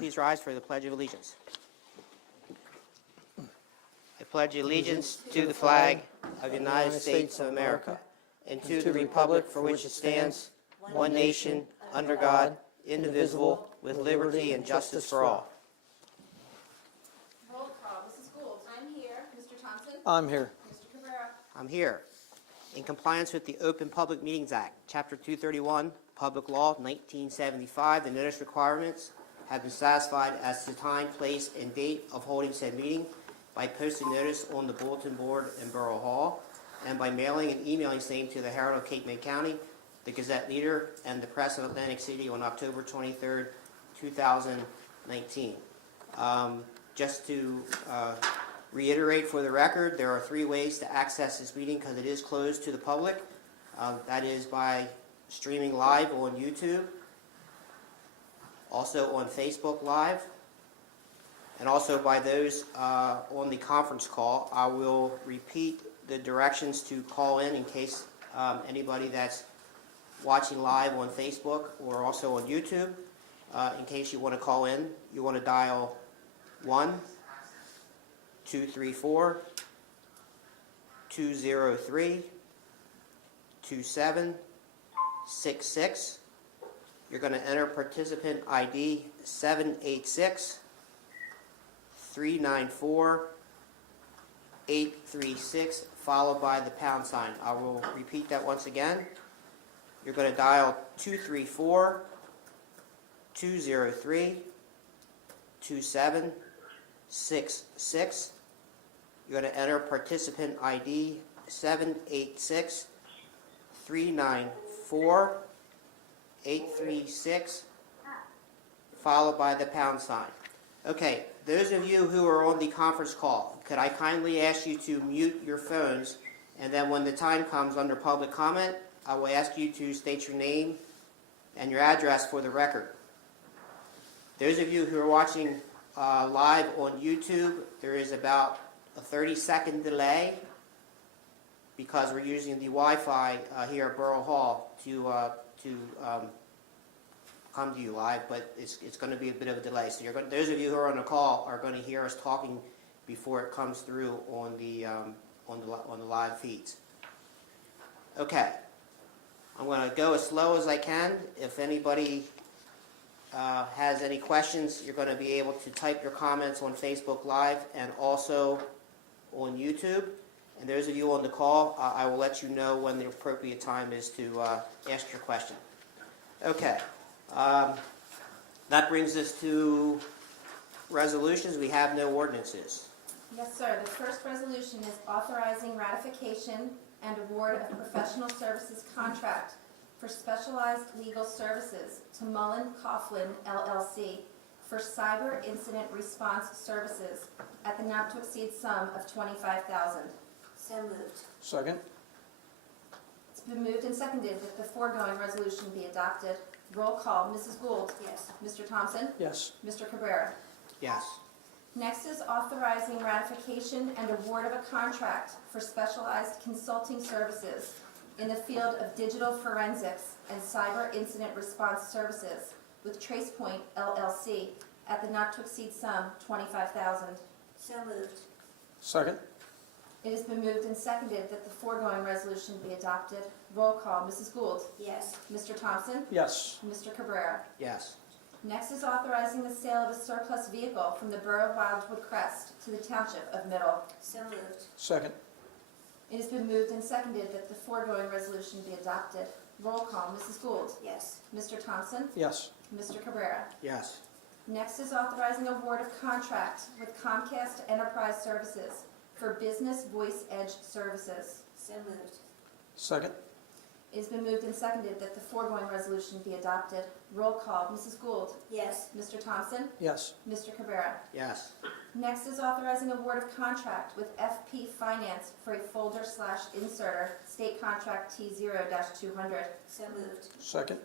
Please rise for the Pledge of Allegiance. I pledge allegiance to the flag of the United States of America and to the republic for which it stands, one nation, under God, indivisible, with liberty and justice for all. Roll call. Mrs. Gould. I'm here. Mr. Thompson. I'm here. Mr. Cabrera. I'm here. In compliance with the Open Public Meetings Act, Chapter 231, Public Law 1975, the notice requirements have been satisfied as to time, place, and date of holding said meeting by posting notice on the bulletin board in Borough Hall and by mailing and emailing same to the Herald of Cape May County, the Gazette Leader, and the Press of Atlantic City on October 23rd, 2019. Just to reiterate for the record, there are 3 ways to access this meeting because it is closed to the public. That is by streaming live on YouTube, also on Facebook Live, and also by those on the conference call. I will repeat the directions to call in case anybody that's watching live on Facebook or also on YouTube, in case you want to call in, you want to dial 1-234-203-2766. You're going to enter participant ID 786-394-836, followed by the pound sign. I will repeat that once again. You're going to dial 234-203-2766. You're going to enter participant ID 786-394-836, followed by the pound sign. Okay, those of you who are on the conference call, could I kindly ask you to mute your phones, and then when the time comes under public comment, I will ask you to state your name and your address for the record. Those of you who are watching live on YouTube, there is about a 30-second delay because we're using the Wi-Fi here at Borough Hall to come to you live, but it's going to be a bit of a delay. So those of you who are on the call are going to hear us talking before it comes through on the live feeds. Okay, I'm going to go as slow as I can. If anybody has any questions, you're going to be able to type your comments on Facebook Live and also on YouTube. And those of you on the call, I will let you know when the appropriate time is to ask your question. Okay. That brings us to resolutions. We have no ordinances. Yes, sir. The first resolution is authorizing ratification and award of professional services contract for specialized legal services to Mullen Coughlin, LLC, for cyber incident response services at the not to exceed sum of $25,000. So moved. Second. It's been moved and seconded that the foregoing resolution be adopted. Roll call. Mrs. Gould. Yes. Mr. Thompson. Yes. Mr. Cabrera. Yes. Next is authorizing ratification and award of a contract for specialized consulting services in the field of digital forensics and cyber incident response services with TracePoint, LLC, at the not to exceed sum $25,000. So moved. Second. It has been moved and seconded that the foregoing resolution be adopted. Roll call. Mrs. Gould. Yes. Mr. Thompson. Yes. Mr. Cabrera. Yes. Next is authorizing the sale of a surplus vehicle from the Borough of Wildwood Crest to the Township of Middle. So moved. Second. It has been moved and seconded that the foregoing resolution be adopted. Roll call. Mrs. Gould. Yes. Mr. Thompson. Yes. Mr. Cabrera. Yes. Next is authorizing award of contract with Comcast Enterprise Services for business voice edge services. So moved. Second. It has been moved and seconded that the foregoing resolution be adopted. Roll call. Mrs. Gould. Yes. Mr. Thompson. Yes. Mr. Cabrera. Yes. Next is authorizing award of contract with FP Finance for a folder/inserter, state contract T0-200. So moved. Second.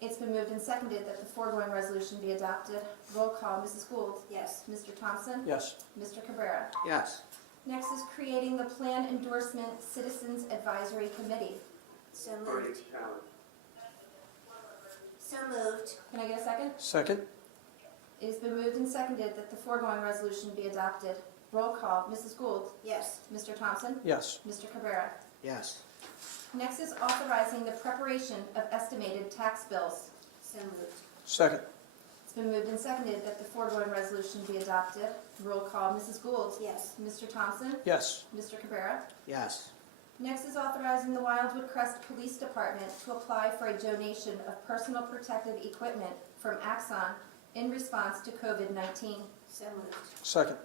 It's been moved and seconded that the foregoing resolution be adopted. Roll call. Mrs. Gould. Yes. Mr. Thompson. Yes. Mr. Cabrera. Yes. Next is creating the Plan Endorsement Citizens Advisory Committee. So moved. So moved. Can I get a second? Second. It has been moved and seconded that the foregoing resolution be adopted. Roll call, Mrs. Gould. Yes. Mr. Thompson. Yes. Mr. Cabrera. Yes. Next is authorizing the preparation of estimated tax bills. So moved. Second. It's been moved and seconded that the foregoing resolution be adopted. Roll call, Mrs. Gould. Yes. Mr. Thompson. Yes. Mr. Cabrera. Yes. Next is authorizing the Wildwood Crest Police Department to apply for a donation of personal protective equipment from Axon in response to COVID-19. So moved. Second.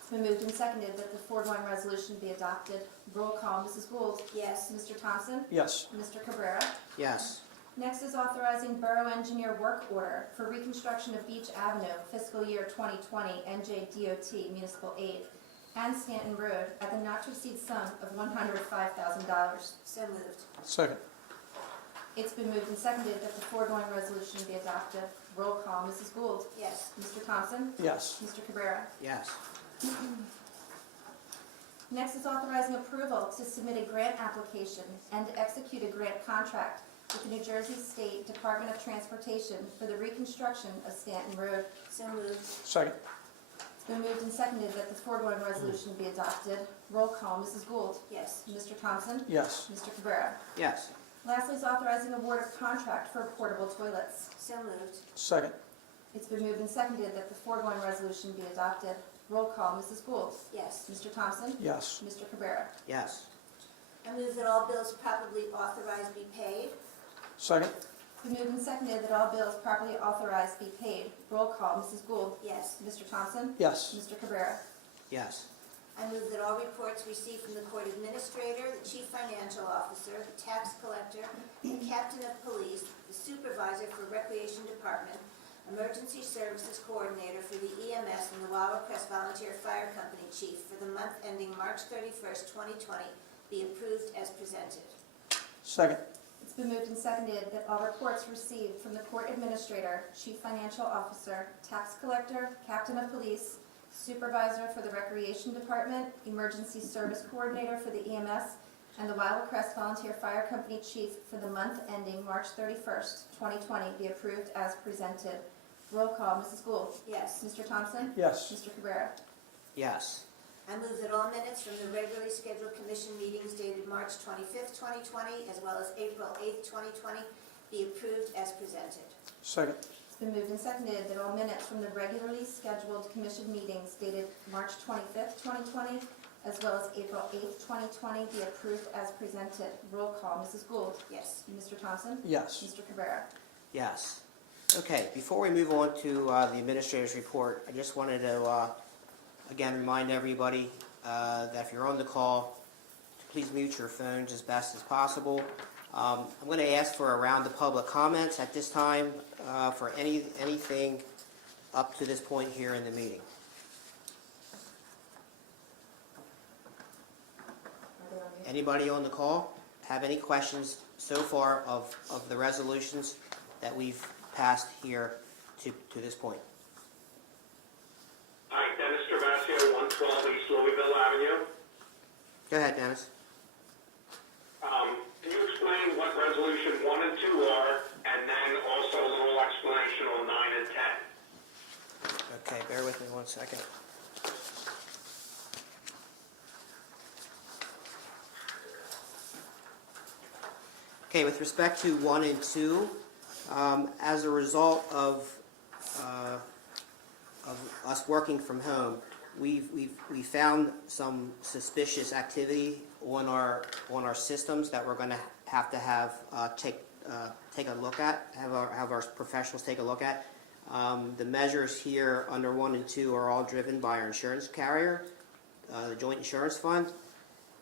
It's been moved and seconded that the foregoing resolution be adopted. Roll call, Mrs. Gould. Yes. Mr. Thompson. Yes. Mr. Cabrera. Yes. Next is authorizing Borough Engineer work order for reconstruction of Beach Avenue, fiscal year 2020, NJDOT municipal aid, and Stanton Road at the not-to-exceed sum of $105,000. So moved. Second. It's been moved and seconded that the foregoing resolution be adopted. Roll call, Mrs. Gould. Yes. Mr. Thompson. Yes. Mr. Cabrera. Yes. Next is authorizing approval to submit a grant application and to execute a grant contract with the New Jersey State Department of Transportation for the reconstruction of Stanton Road. So moved. Second. It's been moved and seconded that the foregoing resolution be adopted. Roll call, Mrs. Gould. Yes. Mr. Thompson. Yes. Mr. Cabrera. Yes. Lastly is authorizing award of contract for portable toilets. So moved. Second. It's been moved and seconded that the foregoing resolution be adopted. Roll call, Mrs. Gould. Yes. Mr. Thompson. Yes. Mr. Cabrera. Yes. I move that all bills properly authorized be paid. Second. It's been moved and seconded that all bills properly authorized be paid. Roll call, Mrs. Gould. Yes. Mr. Thompson. Yes. Mr. Cabrera. Yes. I move that all reports received from the court administrator, the chief financial officer, the tax collector, the captain of police, the supervisor for recreation department, emergency services coordinator for the EMS and the Wildwood Crest Volunteer Fire Company chief for the month ending March 31st, 2020 be approved as presented. Second. It's been moved and seconded that all reports received from the court administrator, chief financial officer, tax collector, captain of police, supervisor for the recreation department, emergency service coordinator for the EMS, and the Wildwood Crest Volunteer Fire Company chief for the month ending March 31st, 2020 be approved as presented. Roll call, Mrs. Gould. Yes. Mr. Thompson. Yes. Mr. Cabrera. Yes. I move that all minutes from the regularly scheduled commission meetings dated March 25th, 2020, as well as April 8th, 2020, be approved as presented. Second. It's been moved and seconded that all minutes from the regularly scheduled commission meetings dated March 25th, 2020, as well as April 8th, 2020, be approved as presented. Roll call, Mrs. Gould. Yes. Mr. Thompson. Yes. Mr. Cabrera. Yes. Okay, before we move on to the administrator's report, I just wanted to, again, remind everybody that if you're on the call, please mute your phones as best as possible. I'm going to ask for a round of public comments at this time for anything up to this point here in the meeting. Anybody on the call have any questions so far of the resolutions that we've passed here to this point? Hi, Dennis Gervasio, 112 East Louisville Avenue. Go ahead, Dennis. Can you explain what Resolution 1 and 2 are, and then also a little explanation on 9 and 10? Okay, bear with me one second. Okay, with respect to 1 and 2, as a result of us working from home, we found some suspicious activity on our systems that we're going to have take a look at, have our professionals take a look at. The measures here under 1 and 2 are all driven by our insurance carrier, the Joint Insurance Fund.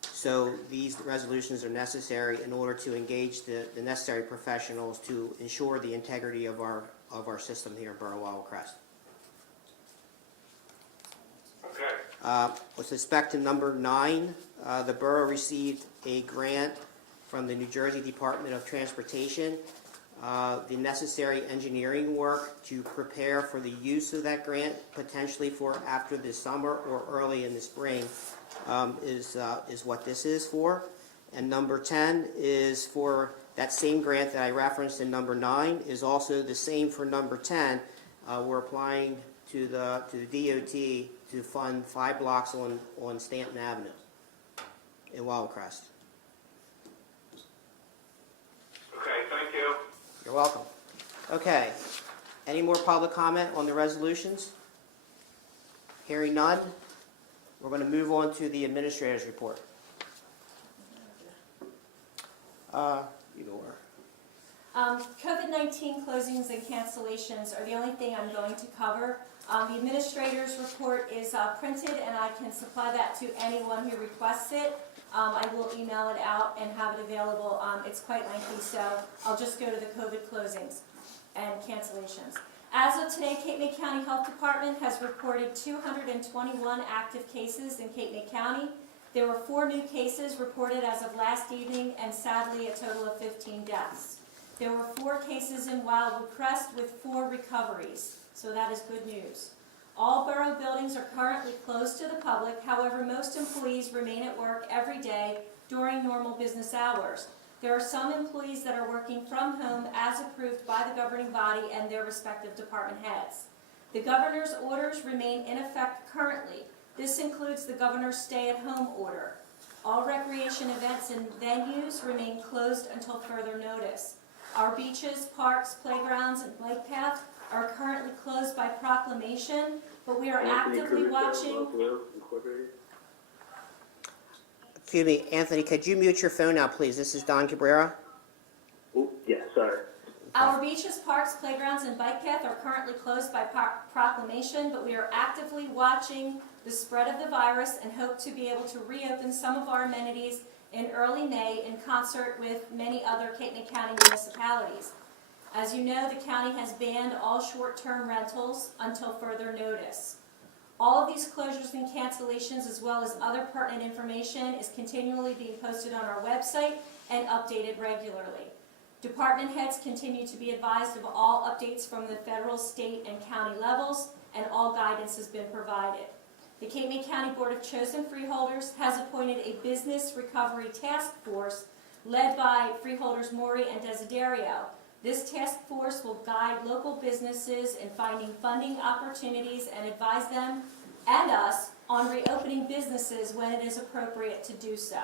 So these resolutions are necessary in order to engage the necessary professionals to ensure the integrity of our system here in Borough Wildwood Crest. Okay. With respect to number 9, the borough received a grant from the New Jersey Department of Transportation. The necessary engineering work to prepare for the use of that grant, potentially for after the summer or early in the spring, is what this is for. And number 10 is for that same grant that I referenced in number 9, is also the same for number 10. we're applying to the DOT to fund 5 blocks on Stanton Avenue in Wildcrest. Okay, thank you. You're welcome. Okay, any more public comment on the resolutions? Hearing none, we're going to move on to the administrator's report. Either or. COVID-19 closings and cancellations are the only thing I'm going to cover. The administrator's report is printed, and I can supply that to anyone who requests it. I will email it out and have it available. It's quite lengthy, so I'll just go to the COVID closings and cancellations. As of today, Cape May County Health Department has reported 221 active cases in Cape May County. There were 4 new cases reported as of last evening, and sadly a total of 15 deaths. There were 4 cases in Wildwood Crest with 4 recoveries, so that is good news. All borough buildings are currently closed to the public. However, most employees remain at work every day during normal business hours. There are some employees that are working from home as approved by the governing body and their respective department heads. The governor's orders remain in effect currently. This includes the governor's stay-at-home order. All recreation events and venues remain closed until further notice. Our beaches, parks, playgrounds, and bike paths are currently closed by proclamation, but we are actively watching. Excuse me, Anthony, could you mute your phone now, please? This is Don Cabrera. Oh, yeah, sorry. Our beaches, parks, playgrounds, and bike paths are currently closed by proclamation, but we are actively watching the spread of the virus and hope to be able to reopen some of our amenities in early May in concert with many other Cape May County municipalities. As you know, the county has banned all short-term rentals until further notice. All of these closures and cancellations, as well as other pertinent information, is continually being posted on our website and updated regularly. Department heads continue to be advised of all updates from the federal, state, and county levels, and all guidance has been provided. The Cape May County Board of Chosen Freeholders has appointed a business recovery task force led by freeholders Maury and Desiderio. This task force will guide local businesses in finding funding opportunities and advise them and us on reopening businesses when it is appropriate to do so.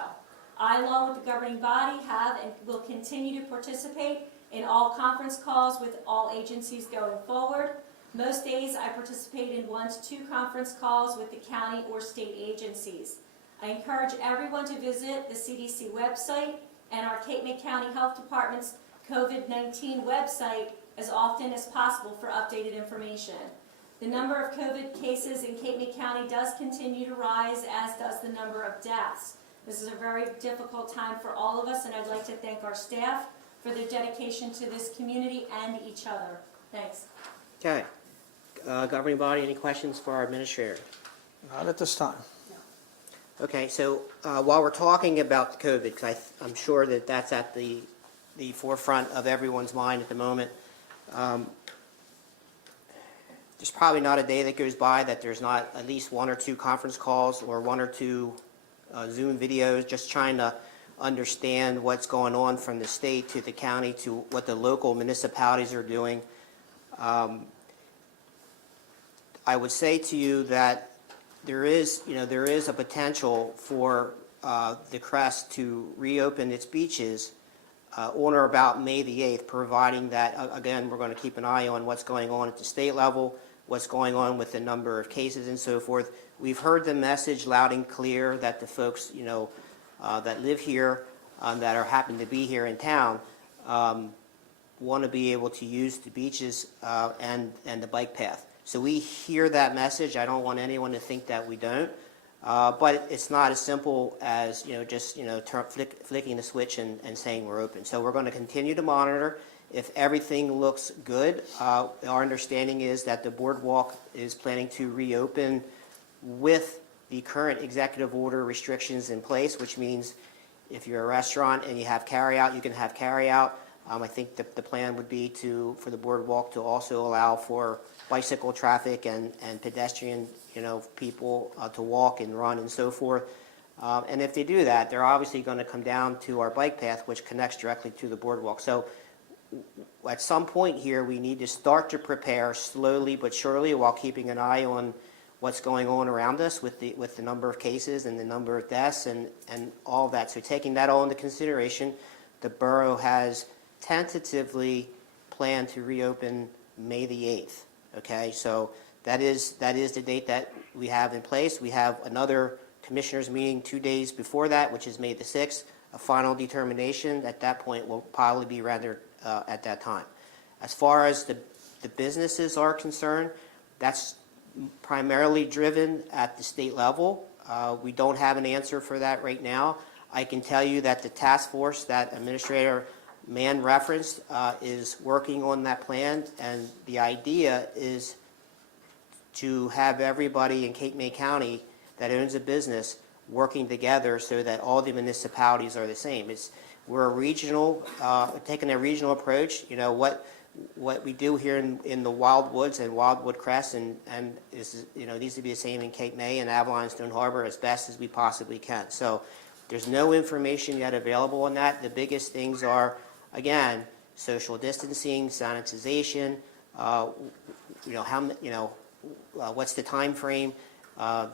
I, along with the governing body, have and will continue to participate in all conference calls with all agencies going forward. Most days I participate in 1 to 2 conference calls with the county or state agencies. I encourage everyone to visit the CDC website and our Cape May County Health Department's COVID-19 website as often as possible for updated information. The number of COVID cases in Cape May County does continue to rise, as does the number of deaths. This is a very difficult time for all of us, and I'd like to thank our staff for their dedication to this community and each other. Thanks. Okay. Governing body, any questions for our administrator? Not at this time. Okay, so while we're talking about the COVID, because I'm sure that that's at the forefront of everyone's mind at the moment, there's probably not a day that goes by that there's not at least 1 or 2 conference calls or 1 or 2 Zoom videos just trying to understand what's going on from the state to the county to what the local municipalities are doing. I would say to you that there is a potential for the Crest to reopen its beaches on or about May the 8th, providing that, again, we're going to keep an eye on what's going on at the state level, what's going on with the number of cases and so forth. We've heard the message loud and clear that the folks, that live here, that are happen to be here in town, want to be able to use the beaches and the bike path. So we hear that message. I don't want anyone to think that we don't. But it's not as simple as just flicking the switch and saying we're open. So we're going to continue to monitor. If everything looks good, our understanding is that the boardwalk is planning to reopen with the current executive order restrictions in place, which means if you're a restaurant and you have carryout, you can have carryout. I think the plan would be for the boardwalk to also allow for bicycle traffic and pedestrian people to walk and run and so forth. And if they do that, they're obviously going to come down to our bike path, which connects directly to the boardwalk. So at some point here, we need to start to prepare slowly but surely while keeping an eye on what's going on around us with the number of cases and the number of deaths and all of that. So taking that all into consideration, the borough has tentatively planned to reopen May the 8th. Okay, so that is the date that we have in place. We have another commissioners meeting 2 days before that, which is May the 6th. A final determination at that point will probably be rendered at that time. As far as the businesses are concerned, that's primarily driven at the state level. We don't have an answer for that right now. I can tell you that the task force that Administrator Mann referenced is working on that plan, and the idea is to have everybody in Cape May County that owns a business working together so that all the municipalities are the same. We're a regional, taking a regional approach. You know, what we do here in the Wild Woods and Wildwood Crest and is, you know, needs to be the same in Cape May and Avalon Stone Harbor as best as we possibly can. So there's no information yet available on that. The biggest things are, again, social distancing, sanitization, what's the time frame?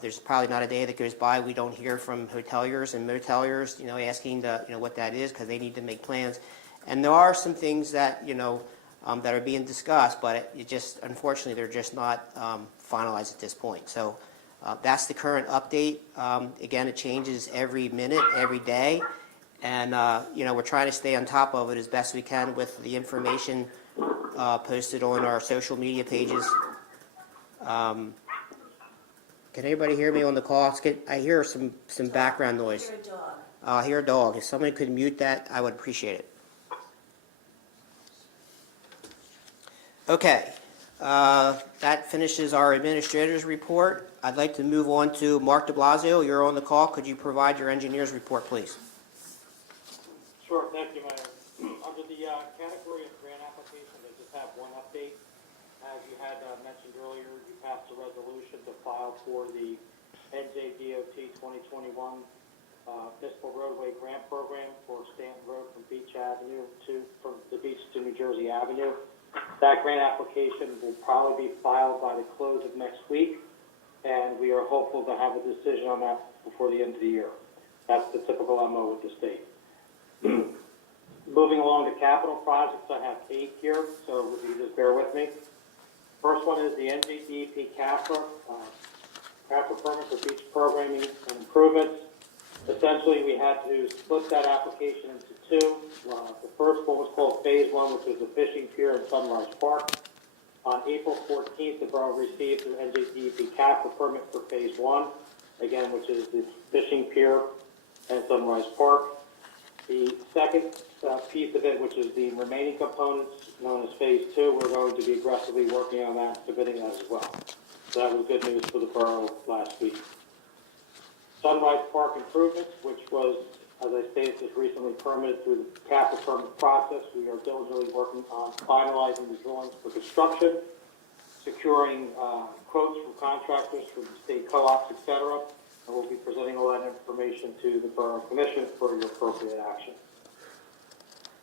There's probably not a day that goes by we don't hear from hoteliers and moteliers, asking what that is, because they need to make plans. And there are some things that, that are being discussed, but it just, unfortunately, they're just not finalized at this point. So that's the current update. Again, it changes every minute, every day. And, we're trying to stay on top of it as best we can with the information posted on our social media pages. Can anybody hear me on the call? I hear some background noise. You're a dog. I hear a dog. If somebody could mute that, I would appreciate it. Okay. That finishes our administrator's report. I'd like to move on to Mark de Blasio. You're on the call. Could you provide your engineer's report, please? Sure, thank you, Mayor. Under the category of grant applications, I just have one update. As you had mentioned earlier, you passed a resolution to file for the NJDOT 2021 Municipal Roadway Grant Program for Stanton Road from from the beach to New Jersey Avenue. That grant application will probably be filed by the close of next week, and we are hopeful to have a decision on that before the end of the year. That's the typical MO with the state. Moving along to capital projects, I have 8 here, so if you just bear with me. First one is the NJDEP CAFRA permit for beach programming and improvements. Essentially, we had to split that application into 2. The first one was called Phase 1, which was the fishing pier in Sunrise Park. On April 14th, the borough received the NJDEP CAFRA permit for Phase 1, again, which is the fishing pier and Sunrise Park. The second piece of it, which is the remaining components known as Phase 2, we're going to be aggressively working on that, submitting that as well. So that was good news for the borough last week. Sunrise Park improvements, which was, as I stated, just recently permitted through the capital permit process. We are diligently working on finalizing the drawings for construction, securing quotes from contractors, from state co-ops, etc. And we'll be presenting all that information to the Borough Commission for your appropriate action.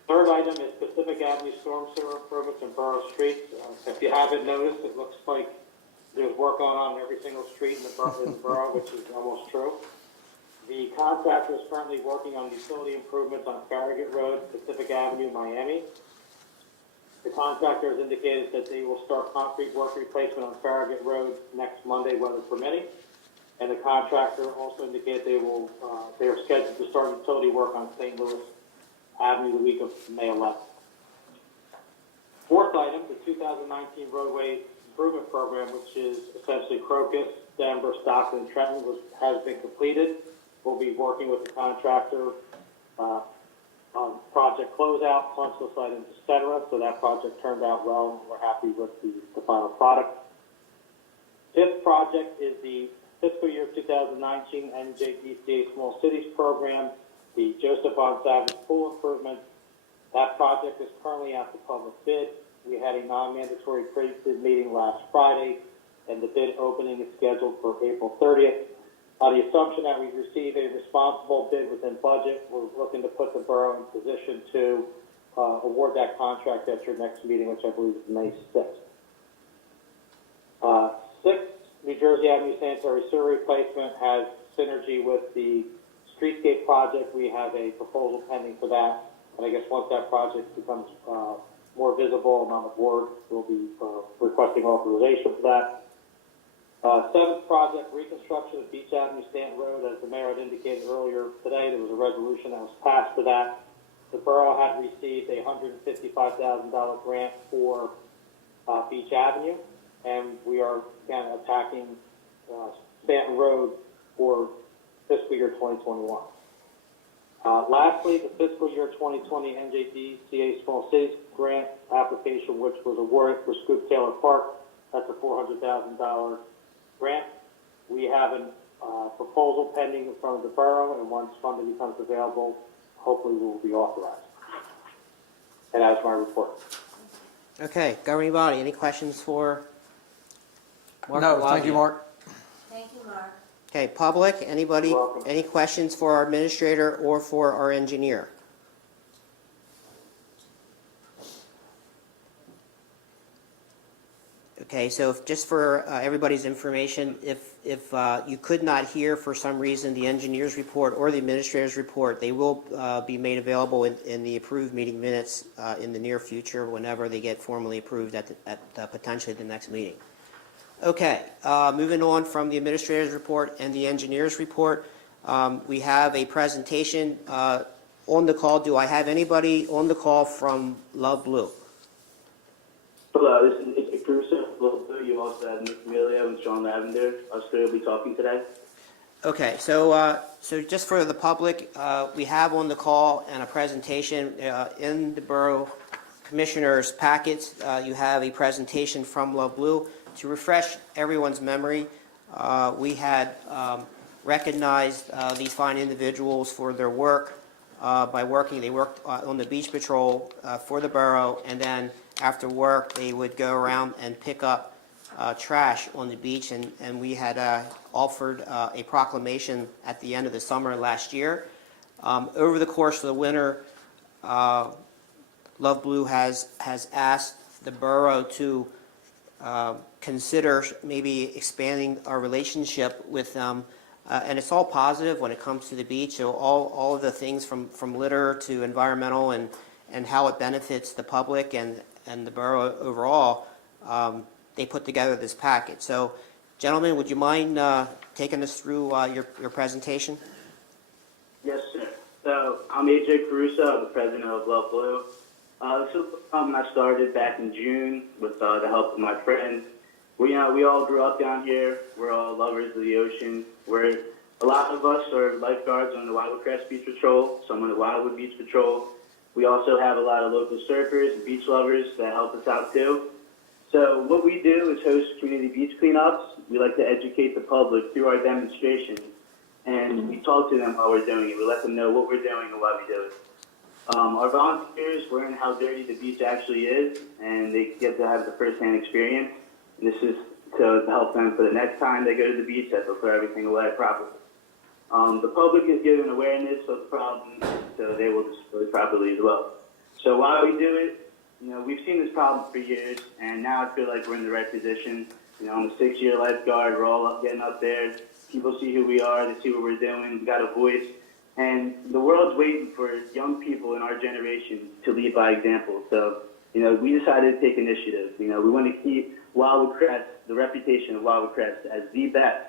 Third item is Pacific Avenue storm sewer improvements in Borough Streets. If you haven't noticed, it looks like there's work going on in every single street in the borough, which is almost true. The contractor is currently working on utility improvements on Farragut Road, Pacific Avenue, Miami. The contractor has indicated that they will start concrete work replacement on Farragut Road next Monday, weather permitting. And the contractor also indicated they are scheduled to start utility work on St. Louis Avenue the week of May 11th. Fourth item, the 2019 roadway improvement program, which is essentially Crocus, Denver, Stockton, and Trenton, has been completed. We'll be working with the contractor on project closeout, punch list items, etc. So that project turned out well, and we're happy with the final product. Fifth project is the fiscal year 2019 NJDCA Small Cities Program, the Joseph Von Savage Pool Improvement. That project is currently out to public bid. We had a non-mandatory pre-bid meeting last Friday, and the bid opening is scheduled for April 30th. On the assumption that we receive a responsible bid within budget, we're looking to put the borough in position to award that contract at your next meeting, which I believe is May 6th. 6, New Jersey Avenue Sanitary Sewer Replacement has synergy with the streetscape project. We have a proposal pending for that, and I guess once that project becomes more visible and on the board, we'll be requesting authorization for that. 7th project, reconstruction of Beach Avenue Stanton Road. As the mayor had indicated earlier today, there was a resolution that was passed for that. The borough had received a $155,000 grant for Beach Avenue, and we are again attacking Stanton Road for fiscal year 2021. Lastly, the fiscal year 2020 NJDCA Small Cities Grant application, which was awarded for Scoop Taylor Park. That's a $400,000 grant. We have a proposal pending in front of the borough, and once funding becomes available, hopefully we will be authorized. And that's my report. Okay, governing body, any questions for Mark? No, thank you, Paladio? Mark. Thank you, Mark. Okay, public, anybody, You're welcome. any questions for our administrator or for our engineer? Okay, so just for everybody's information, if you could not hear for some reason the engineer's report or the administrator's report, they will be made available in the approved meeting minutes in the near future whenever they get formally approved at potentially the next meeting. Okay, moving on from the administrator's report and the engineer's report, we have a presentation on the call. Do I have anybody on the call from Love Blue? Hello, this is Nick Crusoe. You also have Nick Amelia and Sean Lavender. Us three will be talking today. Okay, so just for the public, we have on the call and a presentation in the Borough Commissioner's packets. You have a presentation from Love Blue. To refresh everyone's memory, we had recognized these fine individuals for their work by working. They worked on the beach patrol for the borough, and then after work, they would go around and pick up trash on the beach, and we had offered a proclamation at the end of the summer last year. Over the course of the winter, Love Blue has asked the borough to consider maybe expanding our relationship with them, and it's all positive when it comes to the beach. So all of the things from litter to environmental and how it benefits the public and the borough overall, they put together this package. So, gentlemen, would you mind taking us through your presentation? Yes, sir. So I'm AJ Caruso, the president of Love Blue. This is something I started back in June with the help of my friends. We all grew up down here. We're all lovers of the ocean. A lot of us are lifeguards on the Wildwood Crest Beach Patrol, some on the Wildwood Beach Patrol. We also have a lot of local surfers and beach lovers that help us out too. So what we do is host community beach cleanups. We like to educate the public through our demonstrations, and we talk to them while we're doing it. We let them know what we're doing and why we do it. Our volunteers learn how dirty the beach actually is, and they get to have the first-hand experience. And this is to help them for the next time they go to the beach, that they'll throw everything away properly. The public is given awareness of the problem, so they will dispose properly as well. So while we do it, we've seen this problem for years, and now I feel like we're in the right position. I'm a 6-year lifeguard. We're all getting up there. People see who we are. They see what we're doing. We've got a voice. And the world's waiting for young people in our generation to lead by example. So, we decided to take initiative. We want to keep Wildwood Crest, the reputation of Wildwood Crest, as the best.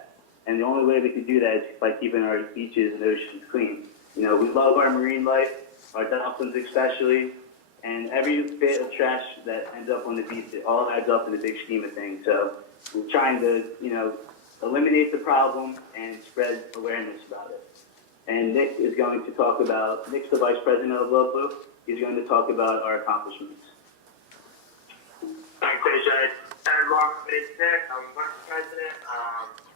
And the only way we can do that is by keeping our beaches and oceans clean. We love our marine life, our dolphins especially, and every bit of trash that ends up on the beach, it all adds up in the big scheme of things. So we're trying to, eliminate the problem and spread awareness about it. And Nick is going to talk about, Nick's the vice president of Love Blue. He's going to talk about our accomplishments. Thanks, AJ. And Mark, it's Nick. I'm vice president.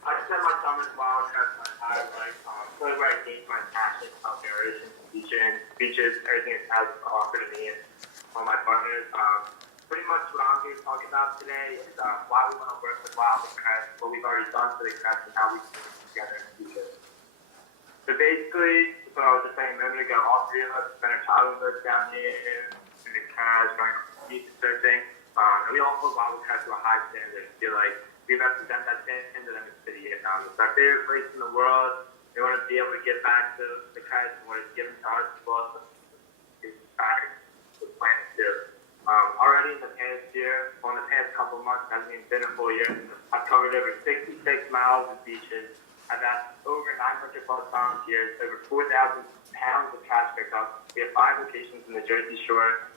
I spent my summers while my entire life. So where I gained my passion of ocean, beaches, everything it has to offer to me and all my partners. Pretty much what I'm here to talk about today is why we want to work with Wildwood Crest, what we've already done for the Crest, and how we can work together in the future. So basically, what I was just saying a minute ago, all three of us spent our childhood down here in the cash, going music searching. And we all hold Wildcats to a high standard. I feel like we represent that standard in the city. It's our favorite place in the world. We want to be able to give back to the Christ and what is given to us, but it's back to the planet too. Already in the past year, on the past couple of months, hasn't even been a full year, I've covered over 66 miles of beaches. I've asked over 900 plus volunteers, over 4,000 pounds of trash pickup. We have 5 locations in the Jersey Shore.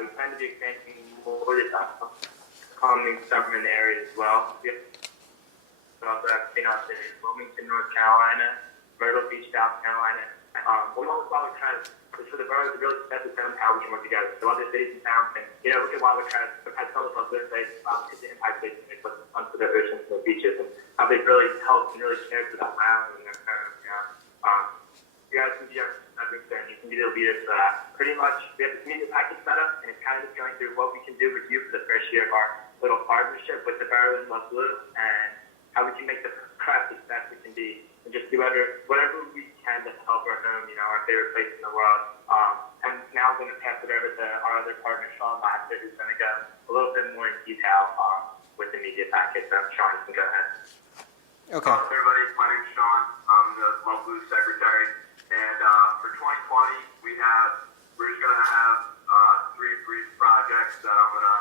We plan to be expanding more to coming suburban areas as well. We also have cleanup in Wilmington, North Carolina, Myrtle Beach, South Carolina. We also Wildcats for the boroughs to really set the term how we can work together. So other cities and towns can, look at Wildcats, had some of us their place, the impact they can make onto their oceans and their beaches, and how they've really helped and really cared for that island and their parents. You guys can be our stepping stone. You can be the leaders for that. Pretty much, we have this media package set up, and it's kind of just going through what we can do with you for the first year of our little partnership with the borough in Love Blue, and how we can make the craft as best we can be, and just do whatever we can to help our home, our favorite place in the world. And now I'm going to pass it over to our other partner, Sean Lasser, who's going to go a little bit more in detail with the media package. So, Sean, you can go ahead. Okay. Everybody, my name's Sean. I'm the Love Blue secretary. And for 2020, we're just going to have 3 brief projects that I'm going to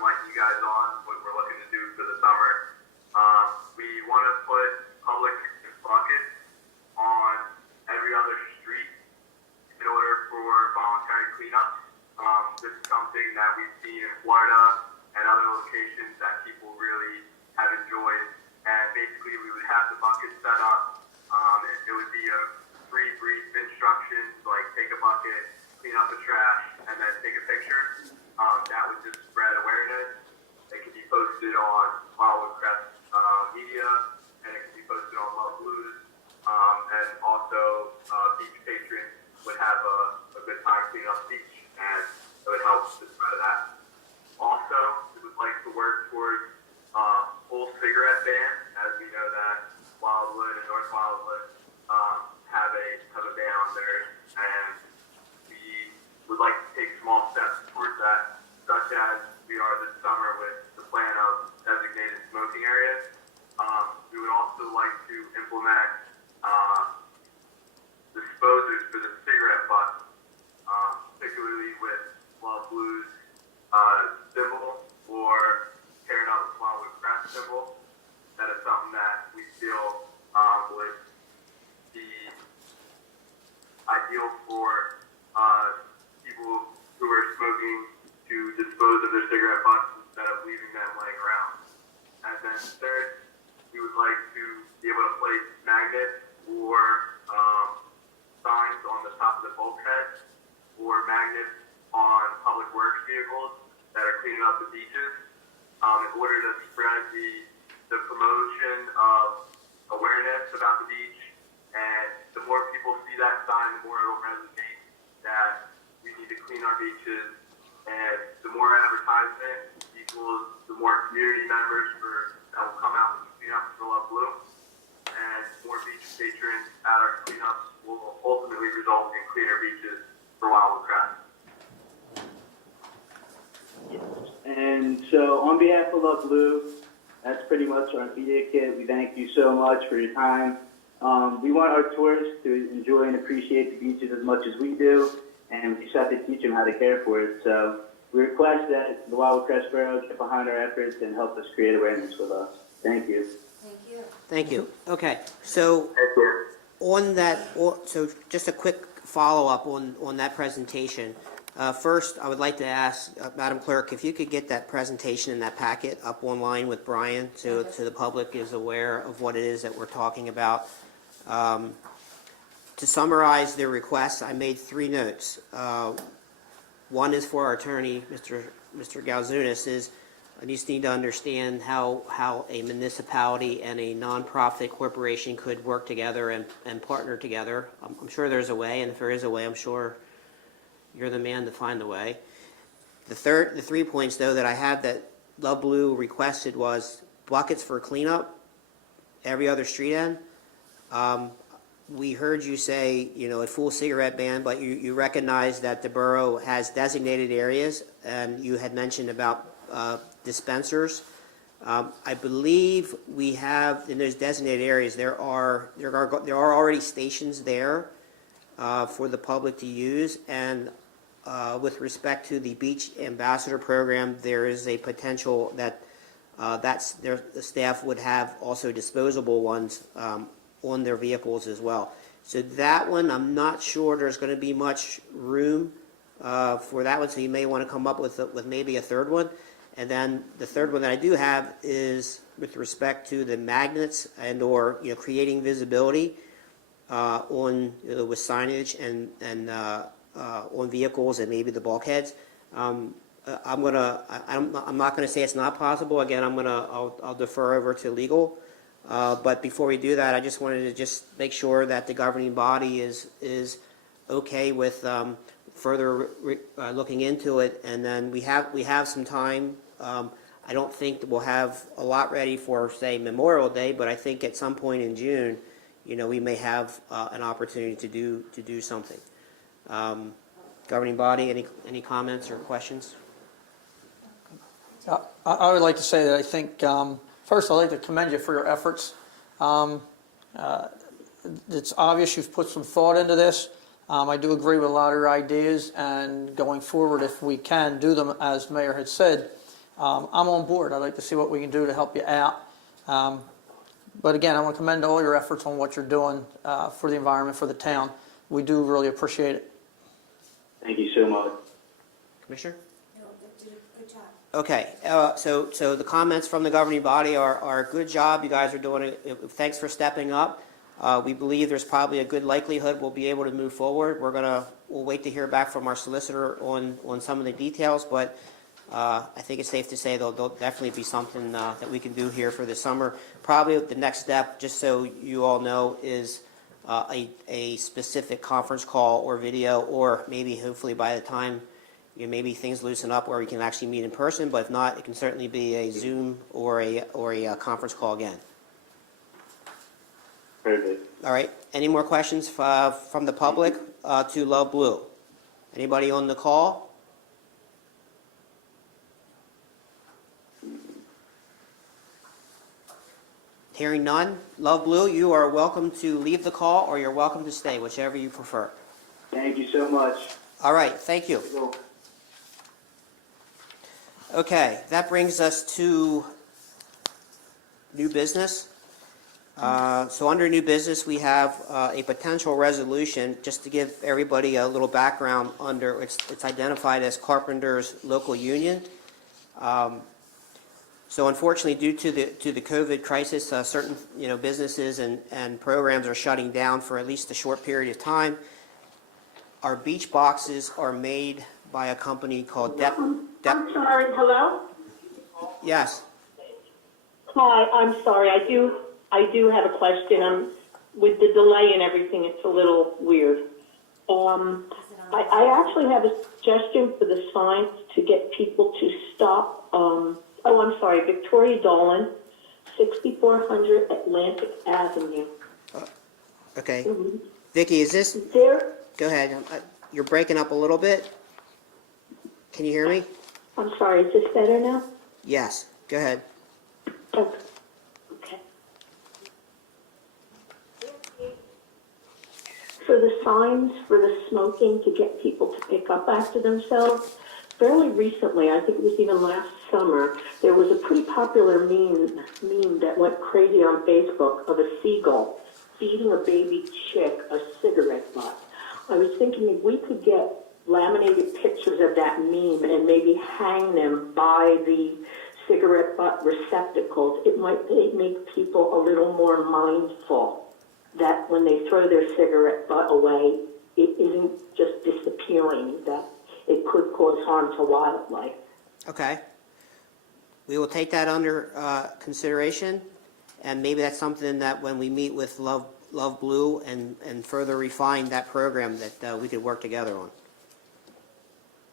enlighten you guys on what we're looking to do for the summer. We want to put public buckets on every other street in order for voluntary cleanup. This is something that we've seen in Florida and other locations that people really have enjoyed. And basically, we would have the buckets set up. It would be a 3 brief instructions, like take a bucket, clean up the trash, and then take a picture. That would just spread awareness. It could be posted on Wildwood Crest media, and it could be posted on Love Blues. And also, beach patrons would have a good time cleaning up the beach, and it would help the spread of that. Also, we would like to work towards full cigarette ban, as we know that Wildwood and North Wildwood have a ban on theirs, and we would like to take small steps towards that, such as we are this summer with the plan of designated smoking areas. We would also like to implement disposers for the cigarette butts, particularly with Love Blues symbol or paired up with Wildwood Crest symbol. That is something that we feel would be ideal for people who are smoking to dispose of their cigarette butts instead of leaving them laying around. And then third, we would like to be able to place magnets or signs on the top of the bulkhead or magnets on public works vehicles that are cleaning up the beaches in order to spread the promotion of awareness about the beach. And the more people see that sign, the more it will resonate that we need to clean our beaches. And the more advertisement equals the more community members that will come out and clean up for Love Blue. And more beach patrons at our cleanups will ultimately result in cleaner beaches for Wildwood Crest. And so on behalf of Love Blue, that's pretty much our media kit. We thank you so much for your time. We want our tourists to enjoy and appreciate the beaches as much as we do, and we just have to teach them how to care for it. So we request that the Wildwood Crest Borough get behind our efforts and help us create awareness with us. Thank you. Thank you. Thank you. Okay, so on that, so just a quick follow-up on that presentation. First, I would like to ask, Madam Clerk, if you could get that presentation and that packet up online with Brian so the public is aware of what it is that we're talking about. To summarize the request, I made 3 notes. One is for our attorney, Mr. Galzunas, is I just need to understand how a municipality and a nonprofit corporation could work together and partner together. I'm sure there's a way, and if there is a way, I'm sure you're the man to find the way. The 3 points, though, that I had that Love Blue requested was buckets for cleanup, every other street end. we heard you say, a full cigarette ban, but you recognize that the borough has designated areas, and you had mentioned about dispensers. I believe we have, in those designated areas, there are already stations there for the public to use, and with respect to the Beach Ambassador Program, there is a potential that the staff would have also disposable ones on their vehicles as well. So that one, I'm not sure there's going to be much room for that one, so you may want to come up with maybe a third one. And then the third one that I do have is with respect to the magnets and or creating visibility on with signage and on vehicles and maybe the bulkheads. I'm not going to say it's not possible. Again, I'll defer over to legal. But before we do that, I just wanted to just make sure that the governing body is okay with further looking into it. And then we have some time. I don't think that we'll have a lot ready for, say, Memorial Day, but I think at some point in June, we may have an opportunity to do something. Governing body, any comments or questions? I would like to say that I think, first, I'd like to commend you for your efforts. It's obvious you've put some thought into this. I do agree with a lot of your ideas, and going forward, if we can do them, as Mayor had said, I'm on board. I'd like to see what we can do to help you out. But again, I want to commend all your efforts on what you're doing for the environment, for the town. We do really appreciate it. Thank you so much. Commissioner? No, you did a good job. Okay, so the comments from the governing body are a good job. You guys are doing it. Thanks for stepping up. We believe there's probably a good likelihood we'll be able to move forward. We'll wait to hear back from our solicitor on some of the details, but I think it's safe to say there'll definitely be something that we can do here for the summer. Probably the next step, just so you all know, is a specific conference call or video, or maybe hopefully by the time maybe things loosen up where we can actually meet in person, but if not, it can certainly be a Zoom or a conference call again. Very good. All right. Any more questions from the public to Love Blue? Anybody on the call? Hearing none. Love Blue, you are welcome to leave the call, or you're welcome to stay, whichever you prefer. Thank you so much. All right. Thank you. Okay, that brings us to new business. So under new business, we have a potential resolution. Just to give everybody a little background, it's identified as Carpenters Local Union. So unfortunately, due to the COVID crisis, certain businesses and programs are shutting down for at least a short period of time. Our beach boxes are made by a company called I'm sorry, hello? Yes. Hi, I'm sorry, I do have a question. With the delay and everything, it's a little weird. I actually have a suggestion for the signs to get people to stop. I'm sorry, Victoria Dolan, 6400 Atlantic Avenue. Okay. Mm-hmm. Vicki, is this... There, Go ahead. You're breaking up a little bit. Can you hear me? I'm sorry, is this better now? Yes. Go ahead. Okay. For the signs for the smoking to get people to pick up after themselves, fairly recently, I think it was even last summer, there was a pretty popular meme that went crazy on Facebook of a seagull feeding a baby chick a cigarette butt. I was thinking if we could get laminated pictures of that meme and maybe hang them by the cigarette butt receptacles, it might make people a little more mindful that when they throw their cigarette butt away, it isn't just disappearing, that it could cause harm to wildlife. Okay. We will take that under consideration, and maybe that's something that when we meet with Love Blue and further refine that program that we could work together on.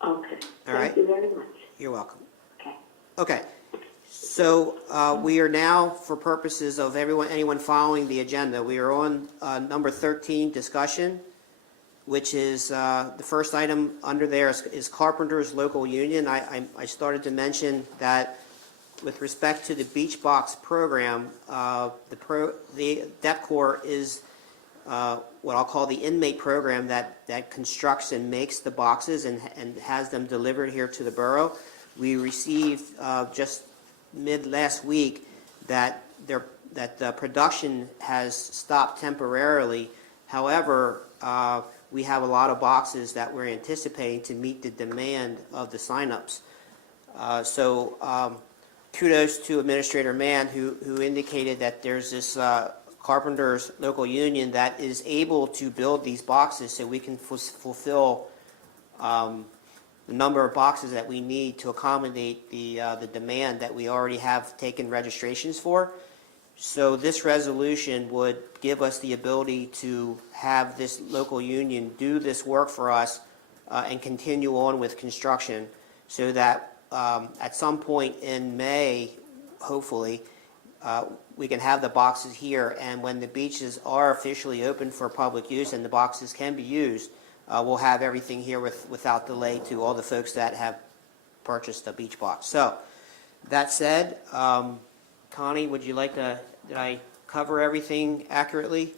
Okay. All right. Thank you very much. You're welcome. Okay. Okay. So we are now, for purposes of anyone following the agenda, we are on number 13, discussion, which is the first item under there is Carpenters Local Union. I started to mention that with respect to the Beach Box program, the DEPCOR is what I'll call the inmate program that constructs and makes the boxes and has them delivered here to the borough. We received just mid last week that the production has stopped temporarily. However, we have a lot of boxes that we're anticipating to meet the demand of the signups. So kudos to Administrator Mann who indicated that there's this Carpenters Local Union that is able to build these boxes so we can fulfill the number of boxes that we need to accommodate the demand that we already have taken registrations for. So this resolution would give us the ability to have this local union do this work for us and continue on with construction so that at some point in May, hopefully, we can have the boxes here, and when the beaches are officially open for public use and the boxes can be used, we'll have everything here without delay to all the folks that have purchased a beach box. So, that said, Connie, would you like to, did I cover everything accurately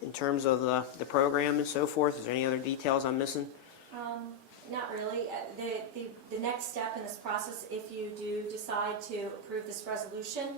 in terms of the program and so forth? Is there any other details I'm missing? Not really. The next step in this process, if you do decide to approve this resolution,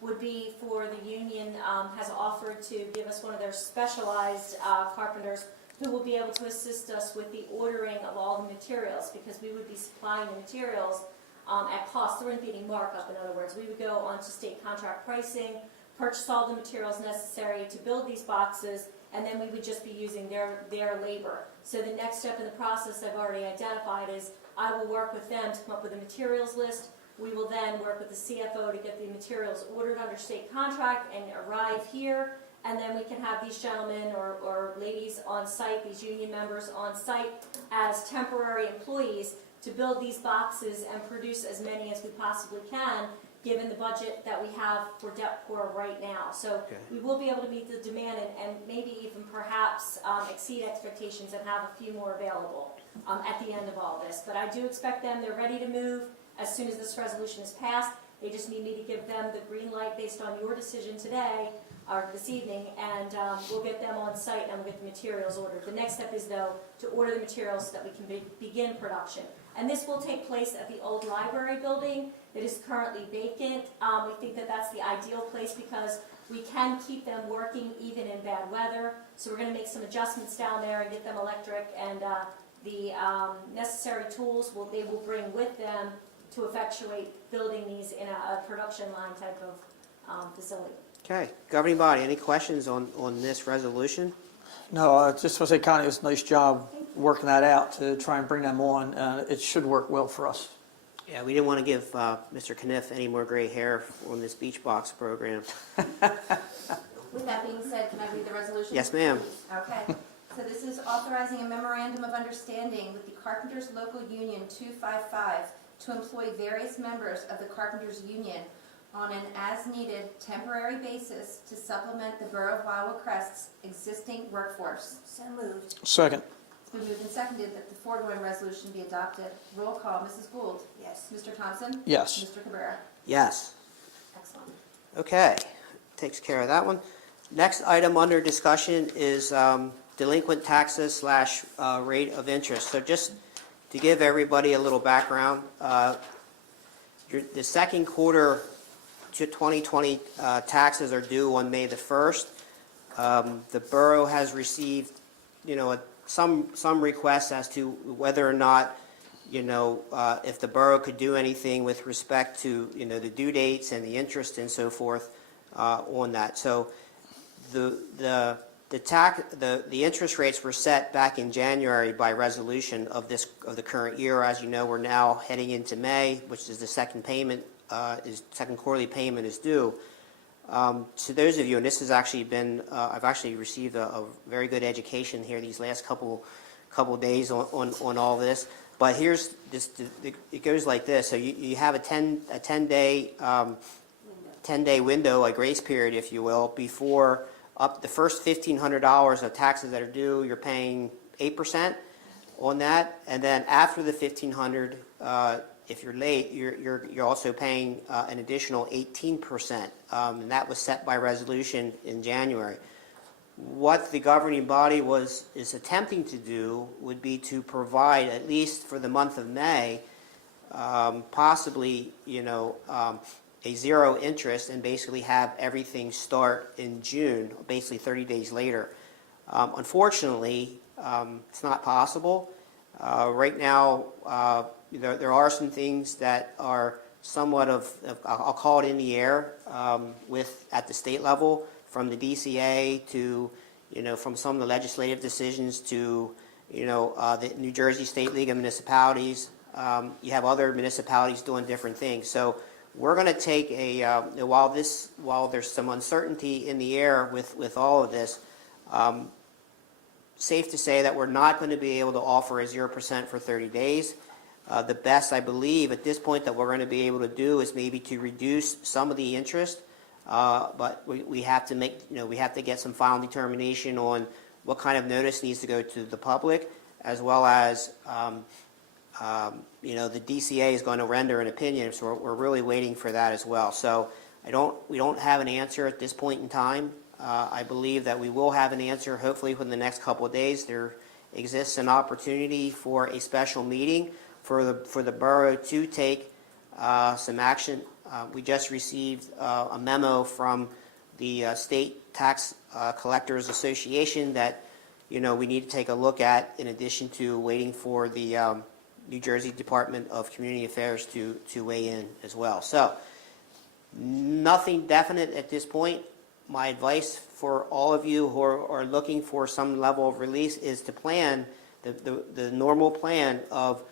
would be for the union has offered to give us one of their specialized carpenters who will be able to assist us with the ordering of all the materials, because we would be supplying the materials at cost. There wouldn't be any markup, in other words. We would go on to state contract pricing, purchase all the materials necessary to build these boxes, and then we would just be using their labor. So the next step in the process I've already identified is I will work with them to come up with a materials list. We will then work with the CFO to get the materials ordered under state contract and arrive here, and then we can have these gentlemen or ladies on site, these union members on site as temporary employees to build these boxes and produce as many as we possibly can, given the budget that we have for DEPCOR right now. So we will be able to meet the demand and maybe even perhaps exceed expectations and have a few more available at the end of all this. But I do expect them, they're ready to move as soon as this resolution is passed. They just need me to give them the green light based on your decision today, or this evening, and we'll get them on site and we'll get the materials ordered. The next step is, though, to order the materials so that we can begin production. And this will take place at the old library building that is currently vacant. We think that that's the ideal place because we can keep them working even in bad weather. So we're going to make some adjustments down there and get them electric, and the necessary tools they will bring with them to effectuate building these in a production line type of facility. Okay, governing body, any questions on this resolution? No, just want to say, Connie, it was a nice job working that out to try and bring them on. It should work well for us. Yeah, we didn't want to give Mr. Kniff any more gray hair on this beach box program. With that being said, can I read the resolution? Yes, ma'am. Okay. So this is authorizing a memorandum of understanding with the Carpenters Local Union 255 to employ various members of the Carpenters Union on an as-needed temporary basis to supplement the Borough of Wildwood Crest's existing workforce. So moved. Second. It's been moved and seconded that the foregoing resolution be adopted. Roll call, Mrs. Gould. Yes. Mr. Thompson? Yes. Mr. Cabrera? Yes. Excellent. Okay, takes care of that one. Next item under discussion is delinquent taxes / rate of interest. So just to give everybody a little background, the second quarter to 2020 taxes are due on May the 1st. The borough has received, some requests as to whether or not, if the borough could do anything with respect to, the due dates and the interest and so forth on that. So the interest rates were set back in January by resolution of the current year. As you know, we're now heading into May, which is the second quarterly payment is due. To those of you, and this has actually been, I've actually received a very good education here these last couple days on all this. But here's this, it goes like this. So you have a 10-day 10-day window, a grace period, if you will, before up the first $1,500 of taxes that are due, you're paying 8% on that, and then after the $1,500, if you're late, you're also paying an additional 18%, and that was set by resolution in January. What the governing body is attempting to do would be to provide, at least for the month of May, possibly, a zero interest, and basically have everything start in June, basically 30 days later. Unfortunately, it's not possible. Right now, there are some things that are somewhat I'll call it in the air, at the state level, from the DCA to, from some of the legislative decisions to, the New Jersey State League of Municipalities. You have other municipalities doing different things. So we're going to take while there's some uncertainty in the air with all of this, safe to say that we're not going to be able to offer a 0% for 30 days. The best, I believe, at this point that we're going to be able to do is maybe to reduce some of the interest, but we have to we have to get some final determination on what kind of notice needs to go to the public, as well as the DCA is going to render an opinion, so we're really waiting for that as well. So we don't have an answer at this point in time. I believe that we will have an answer hopefully within the next couple of days. There exists an opportunity for a special meeting for the borough to take some action. We just received a memo from the State Tax Collectors Association that we need to take a look at, in addition to waiting for the New Jersey Department of Community Affairs to weigh in as well. So nothing definite at this point. My advice for all of you who are looking for some level of release is to plan the normal plan of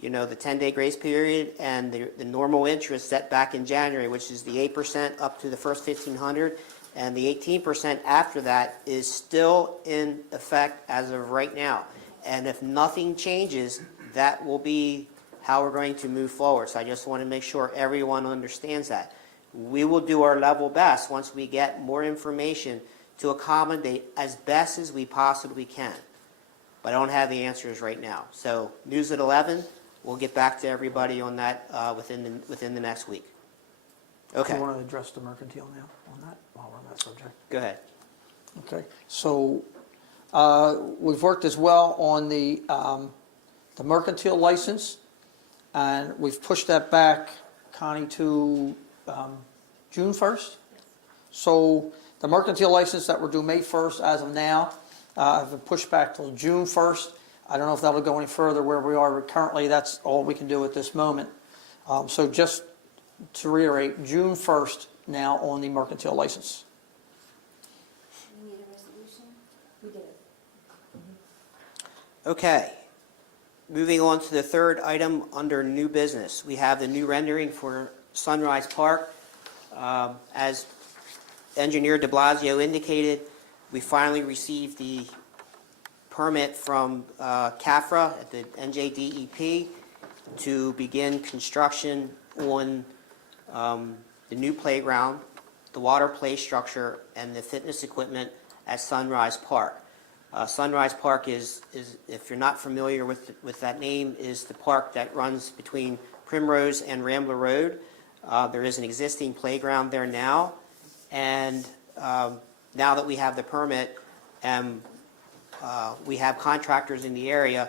the 10-day grace period and the normal interest set back in January, which is the 8% up to the first $1,500, and the 18% after that is still in effect as of right now. And if nothing changes, that will be how we're going to move forward. So I just want to make sure everyone understands that. We will do our level best once we get more information to accommodate as best as we possibly can. But I don't have the answers right now. So news at 11, we'll get back to everybody on that within the next week. Okay. Do you want to address the mercantile now on that, while we're on that subject? Go ahead. Okay, so we've worked as well on the mercantile license, and we've pushed that back, Connie, to June 1st. So the mercantile license that we're due May 1st as of now have been pushed back till June 1st. I don't know if that'll go any further where we are currently. That's all we can do at this moment. So just to reiterate, June 1st now on the mercantile license. We need a resolution? We did it. Okay. Moving on to the third item under new business. We have the new rendering for Sunrise Park. As Engineer de Blasio indicated, we finally received the permit from CAFRA at the NJDEP to begin construction on the new playground, the water play structure, and the fitness equipment at Sunrise Park. Sunrise Park is, if you're not familiar with that name, is the park that runs between Primrose and Rambler Road. There is an existing playground there now, and now that we have the permit and we have contractors in the area,